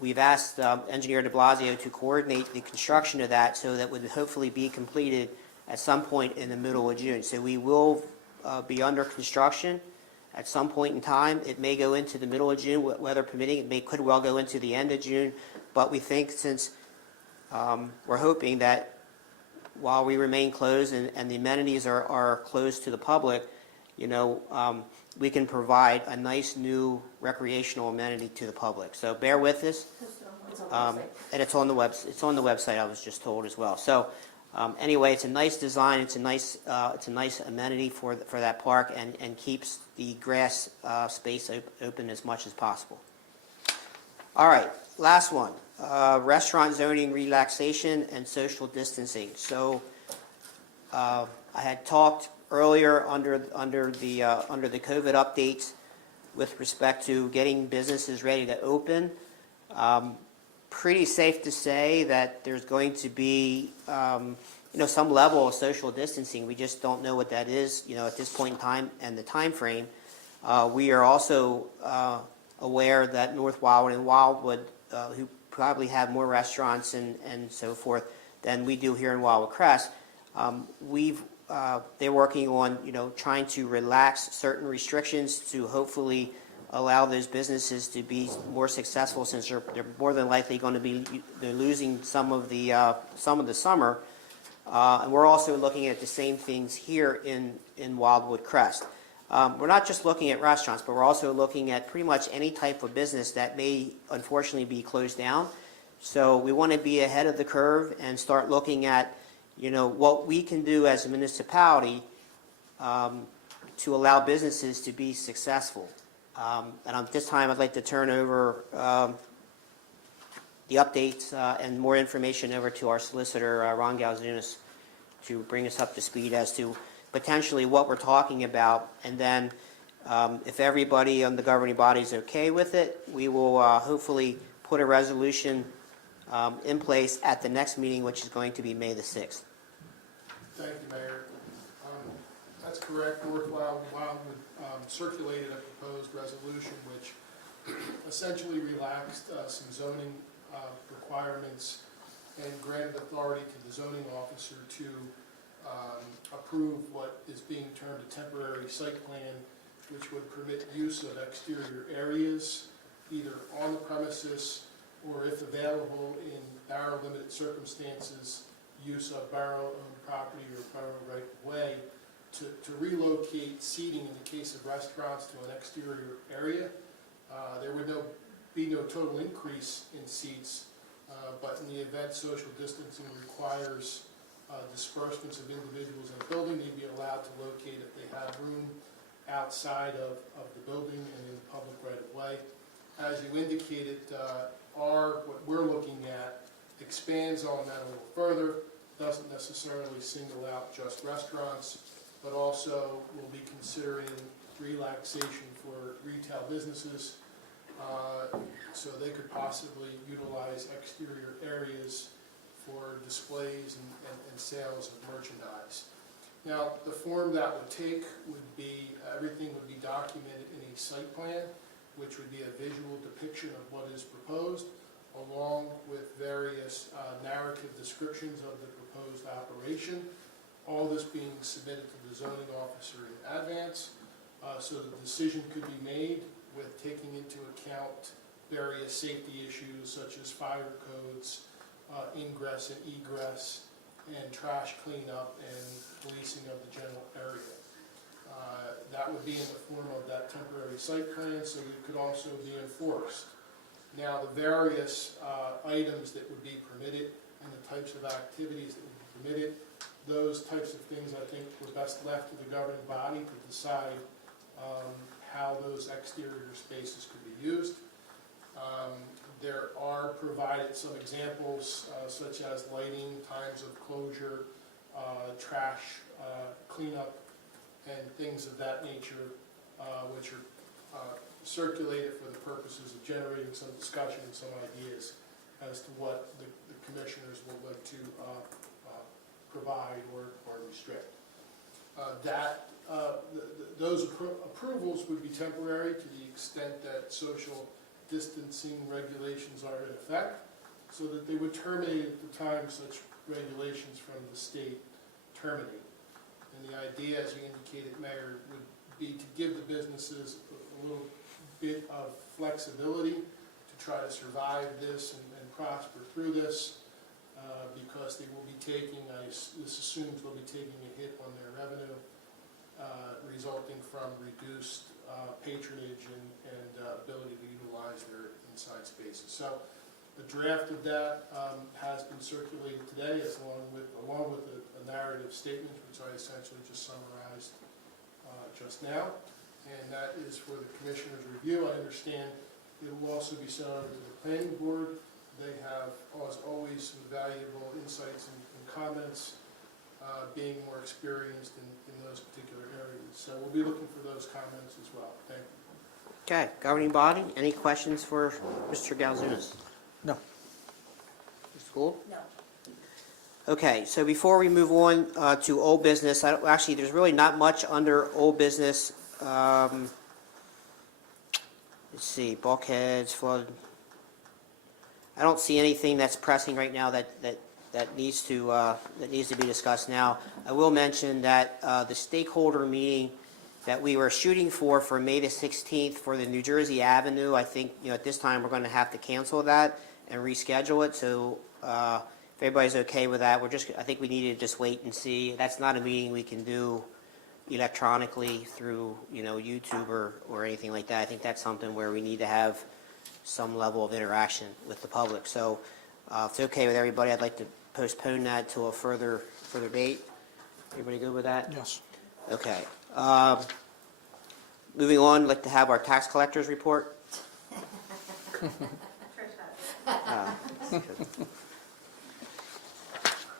we've asked Engineer de Blasio to coordinate the construction of that so that would hopefully be completed at some point in the middle of June. So we will be under construction at some point in time. It may go into the middle of June, weather permitting. It could well go into the end of June, but we think since we're hoping that while we remain closed and the amenities are closed to the public, we can provide a nice new recreational amenity to the public. So bear with us. And it's on the website, I was just told as well. So anyway, it's a nice design. It's a nice amenity for that park, and keeps the grass space open as much as possible. All right, last one. Restaurant zoning relaxation and social distancing. So I had talked earlier under the COVID updates with respect to getting businesses ready to open. Pretty safe to say that there's going to be some level of social distancing. We just don't know what that is at this point in time and the time frame. We are also aware that North Wildwood and Wildwood, who probably have more restaurants and so forth than we do here in Wildwood Crest, they're working on trying to relax certain restrictions to hopefully allow those businesses to be more successful, since they're more than likely going to be losing some of the summer. And we're also looking at the same things here in Wildwood Crest. We're not just looking at restaurants, but we're also looking at pretty much any type of business that may unfortunately be closed down. So we want to be ahead of the curve and start looking at what we can do as a municipality to allow businesses to be successful. And at this time, I'd like to turn over the updates and more information over to our solicitor, Ron Galzunas, to bring us up to speed as to potentially what we're talking about. And then if everybody on the governing body is okay with it, we will hopefully put a resolution in place at the next meeting, which is going to be May the 6th. Thank you, Mayor. That's correct. North Wildwood circulated a proposed resolution which essentially relaxed some zoning requirements and granted authority to the zoning officer to approve what is being termed a temporary site plan, which would permit use of exterior areas either on the premises or, if available in borough-limited circumstances, use of borough-owned property or borough right-of-way to relocate seating in the case of restaurants to an exterior area. There would be no total increase in seats, but in the event social distancing requires disbursements of individuals in a building, they'd be allowed to locate if they have room outside of the building and in the public right-of-way. As you indicated, what we're looking at expands on that a little further, doesn't necessarily single out just restaurants, but also will be considering relaxation for retail businesses, so they could possibly utilize exterior areas for displays and sales of merchandise. Now, the form that would take would be, everything would be documented in a site plan, which would be a visual depiction of what is proposed, along with various narrative descriptions of the proposed operation. All this being submitted to the zoning officer in advance, so the decision could be made with taking into account various safety issues such as fire codes, ingress and egress, and trash cleanup and policing of the general area. That would be in the form of that temporary site plan, so it could also be enforced. Now, the various items that would be permitted and the types of activities that would be permitted, those types of things I think were best left to the governing body to decide how those exterior spaces could be used. There are provided some examples such as lighting, times of closure, trash cleanup, and things of that nature, which are circulated for the purposes of generating some discussion and some ideas as to what the commissioners would like to provide or restrict. Those approvals would be temporary to the extent that social distancing regulations are in effect, so that they would terminate at the time such regulations from the state terminate. And the idea, as you indicated, Mayor, would be to give the businesses a little bit of flexibility to try to survive this and prosper through this, because they will be taking, this assumes they'll be taking a hit on their revenue, resulting from reduced patronage and ability to utilize their inside spaces. So the draft of that has been circulated today, along with a narrative statement, which I essentially just summarized just now, and that is for the Commissioner's review. I understand It will also be sent over to the planning board. They have, as always, some valuable insights and comments, being more experienced in those particular areas. So we'll be looking for those comments as well. Thank you. Okay, governing body, any questions for Mr. Galzunas? No. Mr. Gould? No. Okay, so before we move on to old business, actually, there's really not much under old business. Let's see, bulkheads, flood. I don't see anything that's pressing right now that needs to be discussed now. I will mention that the stakeholder meeting that we were shooting for May the 16th for the New Jersey Avenue, I think, at this time, we're going to have to cancel that and reschedule it. So if everybody's okay with that, I think we need to just wait and see. That's not a meeting we can do electronically through, YouTube or anything like that. I think that's something where we need to have some level of interaction with the public. So if it's okay with everybody, I'd like to postpone that to a further date. Everybody good with that? Yes. Okay. Moving on, I'd like to have our tax collector's report.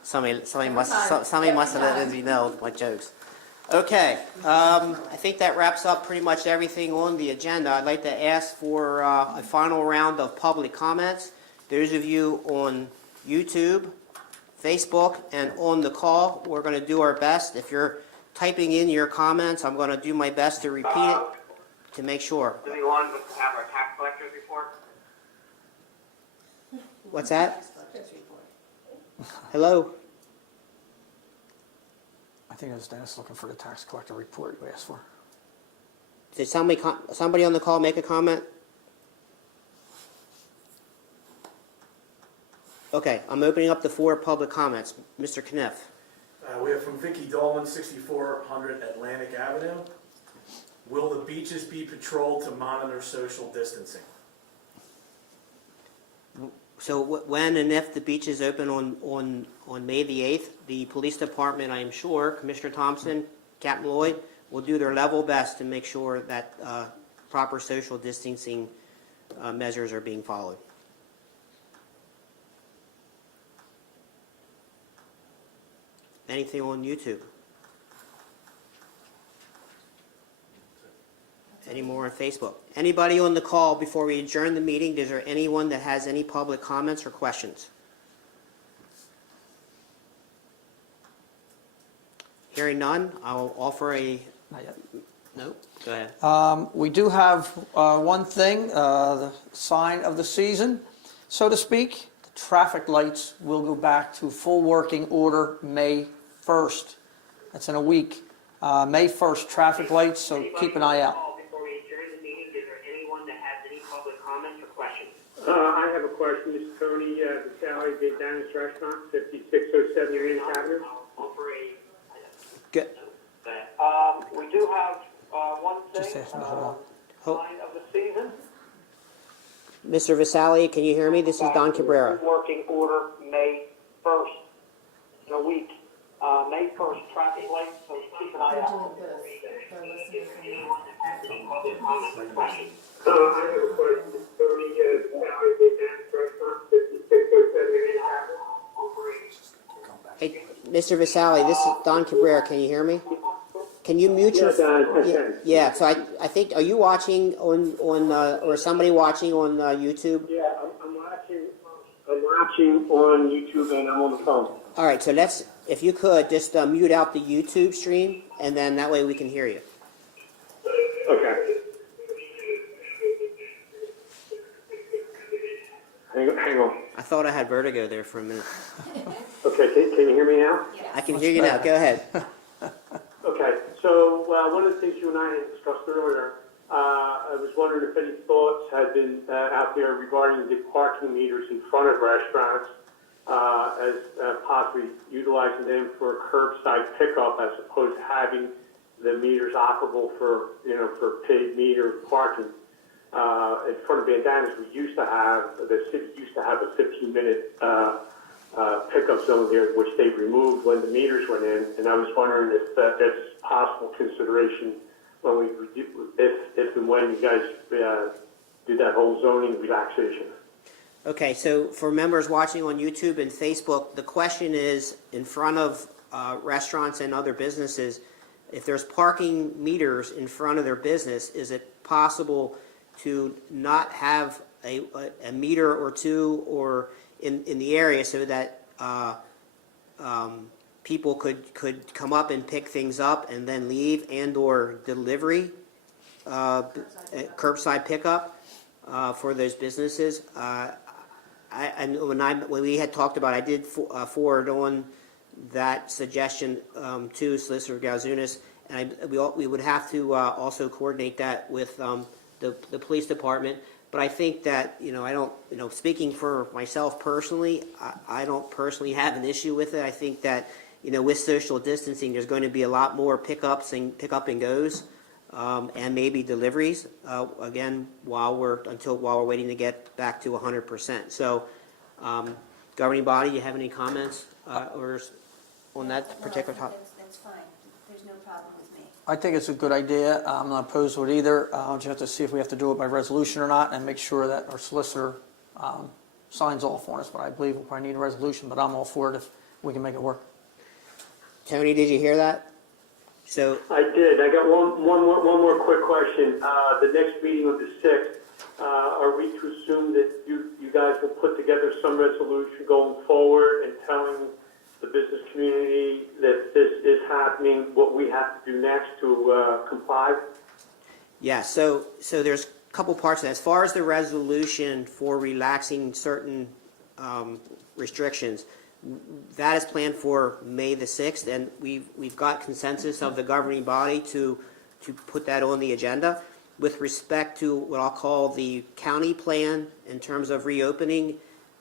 Somebody must have let me know my jokes. Okay, I think that wraps up pretty much everything on the agenda. I'd like to ask for a final round of public comments. Those of you on YouTube, Facebook, and on the call, we're going to do our best. If you're typing in your comments, I'm going to do my best to repeat it to make sure. Moving on, let's have our tax collector's report. What's that? Hello? I think it was Dennis looking for the tax collector report you asked for. Did somebody on the call make a comment? Okay, I'm opening up the floor of public comments. Mr. Kniff. We have from Vicky Dolan, 6400 Atlantic Avenue. Will the beaches be patrolled to monitor social distancing? So when and if the beaches open on May the 8th, the police department, I am sure, Commissioner Thompson, Captain Lloyd, will do their level best to make sure that proper social distancing measures are being followed. Anything on YouTube? Any more on Facebook? Anybody on the call before we adjourn the meeting? Is there anyone that has any public comments or questions? Hearing none, I'll offer a... Not yet. No? Go ahead. We do have one thing, the sign of the season, so to speak. The traffic lights will go back to full working order May 1st. That's in a week. May 1st, traffic lights, so keep an eye out. Before we adjourn the meeting, is there anyone that has any public comments or questions? I have a question. This is Tony, the Sally Big Dennis Restaurant, 5607 Greenwich Avenue. I'll offer a... Good. We do have one Just thing, ask him to hold on. sign of the season. Mr. Vasali, can you hear me? This is Don Cabrera. Working order May 1st, in a week. May 1st, traffic lights, so keep an eye They're out. doing good. They're listening from you. I have a question. Tony, Sally Big Dennis Restaurant, 5607 Greenwich Avenue. Hey, Mr. Vasali, this is Don Cabrera. Can you hear me? Can you mute your... Yeah, so I think, are you watching on or somebody watching on YouTube? Yeah, I'm watching on YouTube and I'm on the phone. All right, so let's, if you could, just mute out the YouTube stream, and then that way we can hear you. Okay. Hang on. I thought I had vertigo there for a minute. Okay, can you hear me now? I can hear you now. Go ahead. Okay, so one of the things you and I had discussed earlier, I was wondering if any thoughts had been out there regarding the parking meters in front of restaurants, as possibly utilizing them for curbside pickup as opposed to having the meters operable for paid meter parking. In front of Bandanas, the city used to have a 15-minute pickup zone there, which they removed when the meters went in, and I was wondering if that's possible consideration when if and when you guys do that whole whole zoning relaxation. Okay, so for members watching on YouTube and Facebook, the question is, in front of restaurants and other businesses, if there's parking meters in front of their business, is it possible to not have a meter or two or in the area so that people could come up and pick things up and then leave, and or delivery, curbside pickup for those businesses? When we had talked about it, I did forward on that suggestion to Solicitor Galzunas, and we would have to also coordinate that with the police department. But I think that, I don't, speaking for myself personally, I don't personally have an issue with it. I think that, with social distancing, there's going to be a lot more pick up and goes, and maybe deliveries, again, while we're waiting to get back to 100%. So, governing body, you have any comments or on that particular topic? That's fine. There's no problem with me. I think it's a good idea. I'm not opposed to it either. Just have to see if we have to do it by resolution or not, and make sure that our solicitor signs off on us. But I believe we'll probably need a resolution, but I'm all for it if we can make it work. Tony, did you hear that? So, I did. I got one more quick question. The next meeting of the 6th, are we to assume that you guys will put together some resolution going forward and telling the business community that this is happening, what we have to do next to comply? yeah, so there's a couple parts of that. As far as the resolution for relaxing certain restrictions, that is planned for May the 6th, and we've got consensus of the governing body to put that on the agenda. With respect to what I'll call the county plan in terms of reopening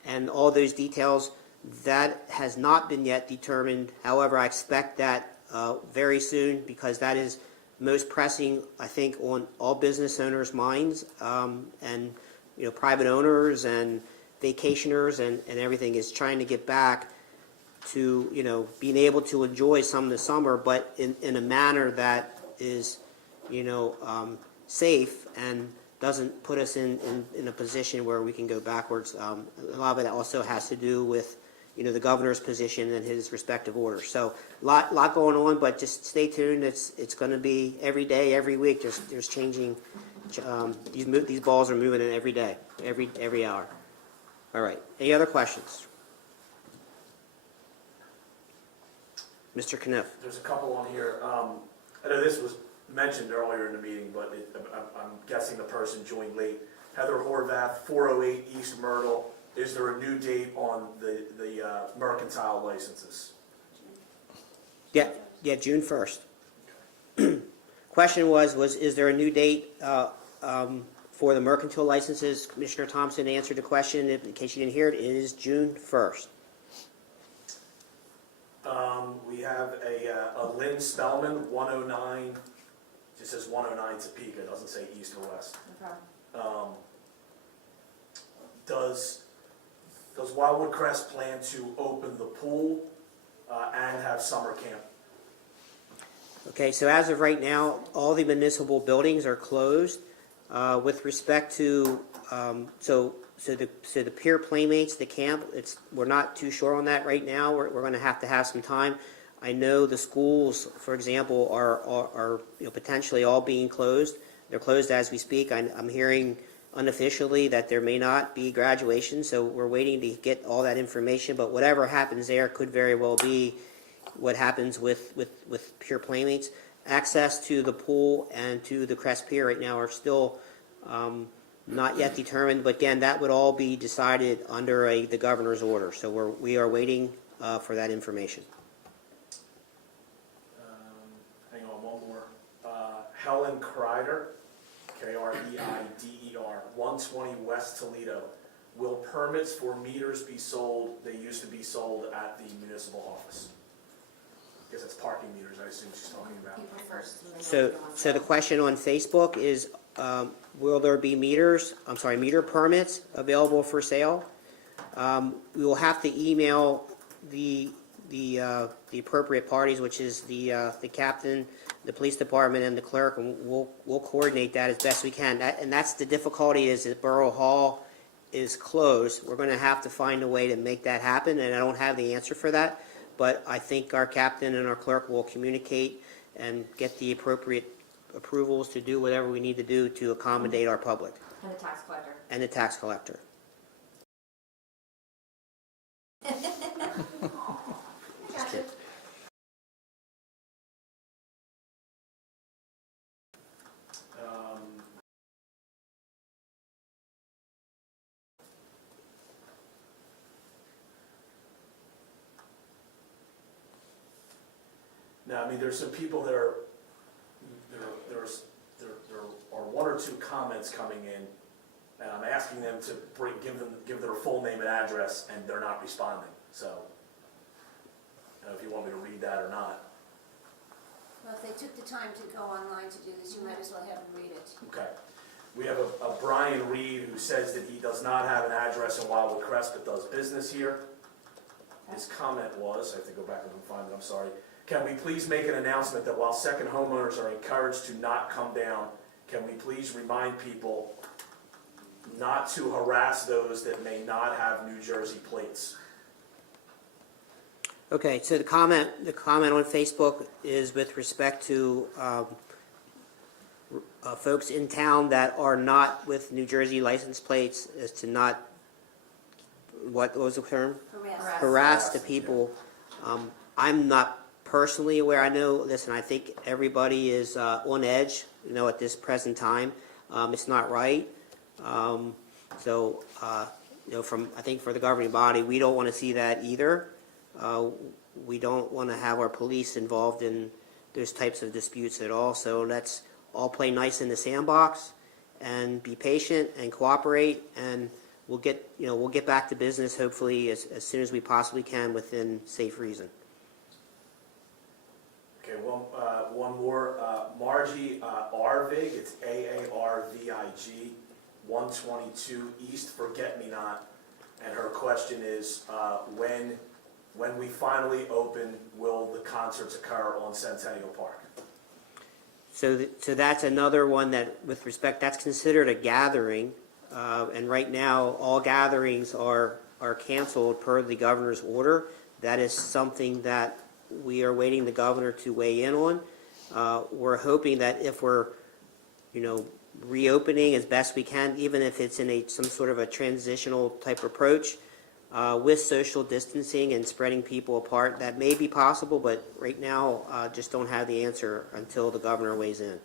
and all those details, that has not been yet determined. However, I expect that very soon, because that is most pressing, I think, on all business owners' minds, and private owners and vacationers and everything, is trying to get back to being able to enjoy some of the summer, but in a manner that is safe and doesn't put us in a position where we can go backwards. A lot of it also has to do with the governor's position and his respective orders. So lot going on, but just stay tuned. It's going to be every day, every week. There's changing. These balls are moving in every day, every hour. All right. Any other questions? Mr. Kniff. There's a couple on here. I know this was mentioned earlier in the meeting, but I'm guessing the person joined late. Heather Horvath, 408 East Myrtle. Is there a new date on the mercantile licenses? Yeah, June 1st. Question was is there a new date for the mercantile licenses? Commissioner Thompson answered the question. In case you didn't hear it, it is June 1st. We have a Lynn Spellman, 109. Just says 109 Topeka. It doesn't say east or west. No problem. Does Wildwood Crest plan to open the pool and have summer camp? Okay, so as of right now, all the municipal buildings are closed. With respect to so the peer playmates, the camp, we're not too sure on that right now. We're going to have some time. I know the schools, for example, are potentially all being closed. They're closed as we speak. I'm hearing unofficially that there may not be graduation, so we're waiting to get all that information. But whatever happens there could very well be what happens with peer playmates. Access to the pool and to the Crest Pier right now are still not yet determined, but again, that would all be decided under the governor's order. So we are waiting for that information. Hang on, one more. Helen Kreider, Kreider, 120 West Toledo. Will permits for meters be sold? They used to be sold at the municipal office. I guess it's parking meters, I assume she's talking about. People first. So the question on Facebook is, will there be meter permits available for sale? We will have to email the appropriate parties, which is the captain the police department and the clerk, and we'll coordinate that as best we can. And that's the difficulty, is that Borough Hall is closed. We're going to have to find a way to make that happen, and I don't have the answer for that. But I think our captain and our clerk will communicate and get the appropriate approvals to do whatever we need to do to accommodate our public And the tax collector. and the tax collector. Gotcha. Now, I mean, there's some people that are, there are one or two comments coming in, and I'm asking them to give their full name and address, and they're not responding. So, I don't know if you want me to read that or not. Well, if they took the time to go online to do this, you might as well have them read it. Okay. We have a Brian Reed who says that he does not have an address in Wildwood Crest, but does business here. His comment was, I have to go back and find it, I'm sorry. Can we please make an announcement that while second homeowners are encouraged to not come down, can we please remind people not to harass those that may not have New Jersey plates? Okay, so the comment on Facebook is with respect to folks in town that are not with New Jersey license plates, as to not, what was the term? Harass the people. I'm not personally aware. I know, listen, I think everybody is on edge, at this present time. It's not right. So, I think for the governing body, we don't want to see that either. We don't want to have our police involved in those types of disputes at all. So let's all play nice in the sandbox and be patient and cooperate, and we'll get back to business hopefully as soon as we possibly can within safe reason. Okay, one more. Margie Arvig, it's AARVIG, 122 East Forget Me Not, and her question is, when we finally open, will the concerts occur on Centennial Park? So that's another one that, with respect, that's considered a gathering, and right now all gatherings are canceled per the governor's order. That is something that we are waiting the governor to weigh in on. We're hoping that if we're, reopening as best we can, even if it's in some sort of a transitional type approach, with social distancing and spreading people apart, that may be possible, but right now, just don't have the answer until the governor weighs in.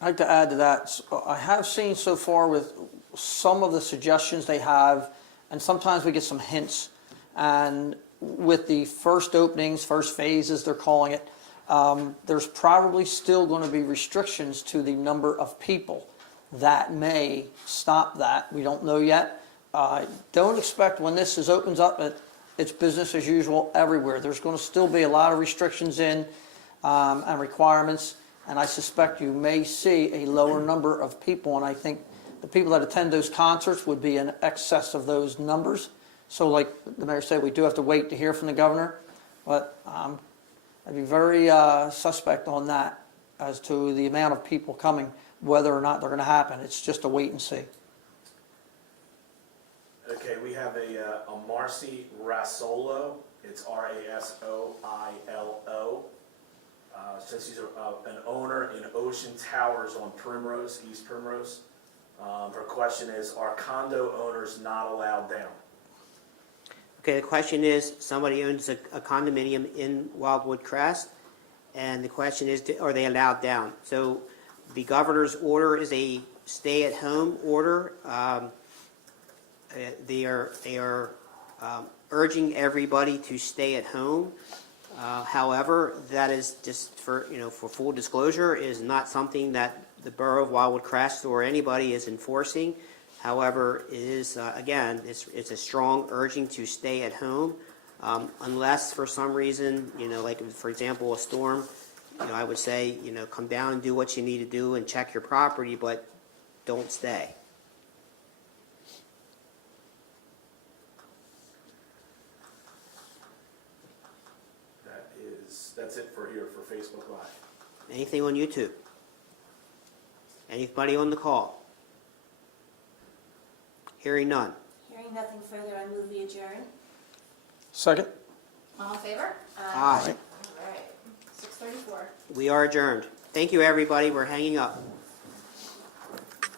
I'd like to add to that. I have seen so far with some of the suggestions they have, and sometimes we get some hints, and with the first openings, first phases, they're calling it, there's probably still going to be restrictions to the number of people that may stop that. We don't know yet. Don't expect when this opens up that it's business as usual everywhere. There's going to still be a lot of restrictions in and requirements, and I suspect you may see a lower number of people, and I think the people that attend those concerts would be in excess of those numbers. So like the mayor said, we do have to wait to hear from the governor, but I'd be very suspect on that as to the amount of people coming, whether or not they're going to happen. It's just a wait and see. Okay, we have a Marcy Rasolo. It's Rasoilo. Says he's an owner in Ocean Towers on Primrose, East Primrose. Her question is, are condo owners not allowed down? Okay, the question is, somebody owns a condominium in Wildwood Crest, and the question is, are they allowed down? So the governor's order is a stay-at-home order. They are urging everybody to stay at home. However, that is just for full disclosure, is not something that the Borough of Wildwood Crest or anybody is enforcing. However, it is, again, it's a strong urging to stay at home, unless for some reason, like for example, a storm, I would say, come down and do what you need to do and check your property, but don't stay. That is That's it for here for Facebook Live. Anything on YouTube? Anybody on the call? Hearing none. Hearing nothing further, I move we adjourn. Second? All in favor? Aye. All right, 6:34. We are adjourned. Thank you, everybody. We're hanging up.